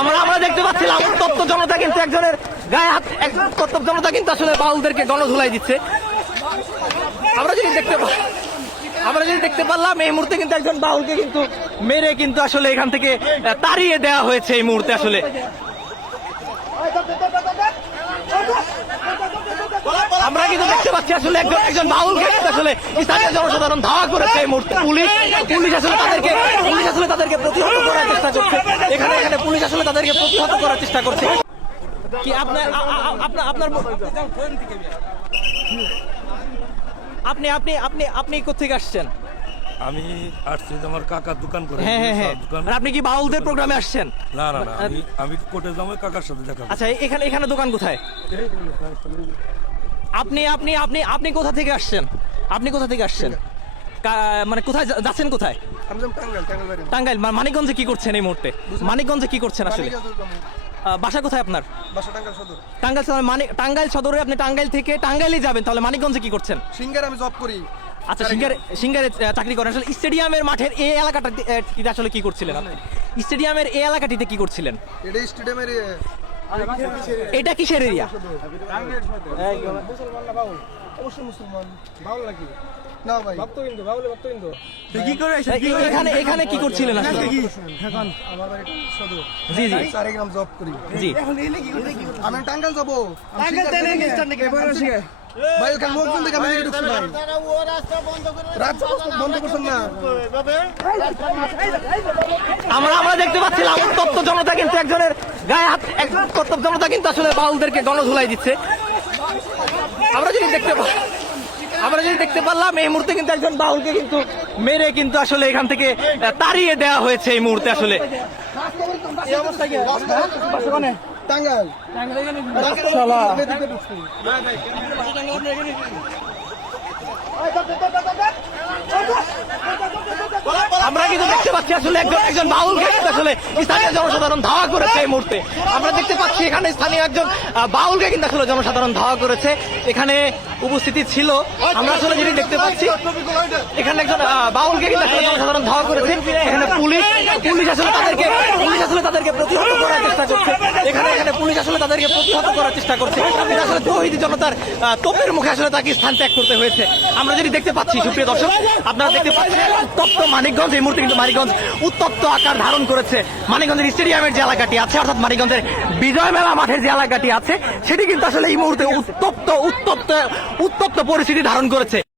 আমরা আমরা দেখতে পাচ্ছিলাম উত্তপ্ত জনতা কিন্তু একজনের গায়ে হাত উত্তপ্ত জনতা কিন্তু আসলে বাউলদেরকে গণধুলাই দিচ্ছে। আমরা যদি দেখতে পারলাম এই মুহূর্তে কিন্তু একজন বাউলকে কিন্তু মেরে কিন্তু আসলে এখান থেকে তাড়িয়ে দেওয়া হয়েছে এই মুহূর্তে। আসলে আমরা কিন্তু দেখতে পাচ্ছি আসলে একজন বাউলকে আসলে স্থানীয় জনসাধারণ ধাওয়া করেছে এই মুহূর্তে। পুলিশ আসলে তাদেরকে প্রতিহত করার চেষ্টা করছে। এখানে পুলিশ আসলে তাদেরকে প্রতিহত করার চেষ্টা করছে। কি আপনার আপনি কোথেকে আসছেন? আমি আসছি আমার কাকার দোকান করে। হ্যাঁ। আপনি কি বাউলদের প্রোগ্রামে আসছেন? না, আমি কোর্টে যাবো কাকার সাথে দেখা। আচ্ছা, এখানে দোকান কোথায়? আপনি কোথা থেকে আসছেন? মানে কোথায় যাচ্ছেন? কোথায়? টাঙ্গাইল। মানিকগঞ্জে কি করছেন এই মুহূর্তে? মানিকগঞ্জে কি করছেন আসলে? বাসা কোথায় আপনার? টাঙ্গাইল সদর। টাঙ্গাইল সদরে আপনি টাঙ্গাইল থেকে টাঙ্গাইলে যাবেন, তাহলে মানিকগঞ্জে কি করছেন? সিঙ্গারে আমি জব করি। আচ্ছা, সিঙ্গারে চাকরি করেন। আসলে স্টেডিয়ামের মাঠের এই এলাকাটা আসলে কি করছিলেন আপনি? স্টেডিয়ামের এই এলাকাটিতে কি করছিলেন? এটা স্টেডিয়ামের এটা কিসের এরিয়া? অবশ্যই মুসলমান বাউল নাকি না ভাই? ভক্তবিন্দু বাউলে ভক্তবিন্দু কি করে এখানে কি করছিলেন আসলে? এখন আমার বাড়ি সদর। জি 4 গ্রাম জব করি। জি। আমি টাঙ্গাইল যাব। ভাই ওখানে লোকজন দেখে আমি ঢুকছি ভাই। রাস্তা বন্ধ করছেন না। আমরা দেখতে পাচ্ছিলাম উত্তপ্ত জনতা কিন্তু একজনের গায়ে হাত উত্তপ্ত জনতা কিন্তু আসলে বাউলদেরকে গণধুলাই দিচ্ছে। আমরা যদি দেখতে পারলাম এই মুহূর্তে কিন্তু একজন বাউলকে কিন্তু মেরে কিন্তু আসলে এখান থেকে তাড়িয়ে দেওয়া হয়েছে এই মুহূর্তে। আসলে টাঙ্গাইল আমরা কিন্তু দেখতে পাচ্ছি আসলে একজন বাউলকে আসলে স্থানীয় জনসাধারণ ধাওয়া করেছে এই মুহূর্তে। আমরা দেখতে পাচ্ছি এখানে স্থানীয় একজন বাউলকে কিন্তু আসলে জনসাধারণ ধাওয়া করেছে। এখানে উপস্থিতি ছিল, আমরা আসলে যেটি দেখতে পাচ্ছি এখানে একজন বাউলকে কিন্তু আসলে জনসাধারণ ধাওয়া করেছে। এখানে পুলিশ আসলে তাদেরকে প্রতিহত করার চেষ্টা করছে। এখানে পুলিশ আসলে তাদেরকে প্রতিহত করার চেষ্টা করছে। আসলে তৌহিদি জনতার তোপের মুখে আসলে তাকে স্থান ত্যাগ করতে হয়েছে। আমরা যেটি দেখতে পাচ্ছি, সুপ্রিয় দর্শক, আপনারা দেখতে পাচ্ছেন উত্তপ্ত মানিকগঞ্জ। এই মুহূর্তে কিন্তু মানিকগঞ্জ উত্তপ্ত আকার ধারণ করেছে। মানিকগঞ্জের স্টেডিয়ামের যে এলাকাটি আছে, অর্থাৎ মানিকগঞ্জের বিজয় মেলা মাঠের যে এলাকাটি আছে, সেটি কিন্তু আসলে এই মুহূর্তে উত্তপ্ত পরিস্থিতি ধারণ করেছে।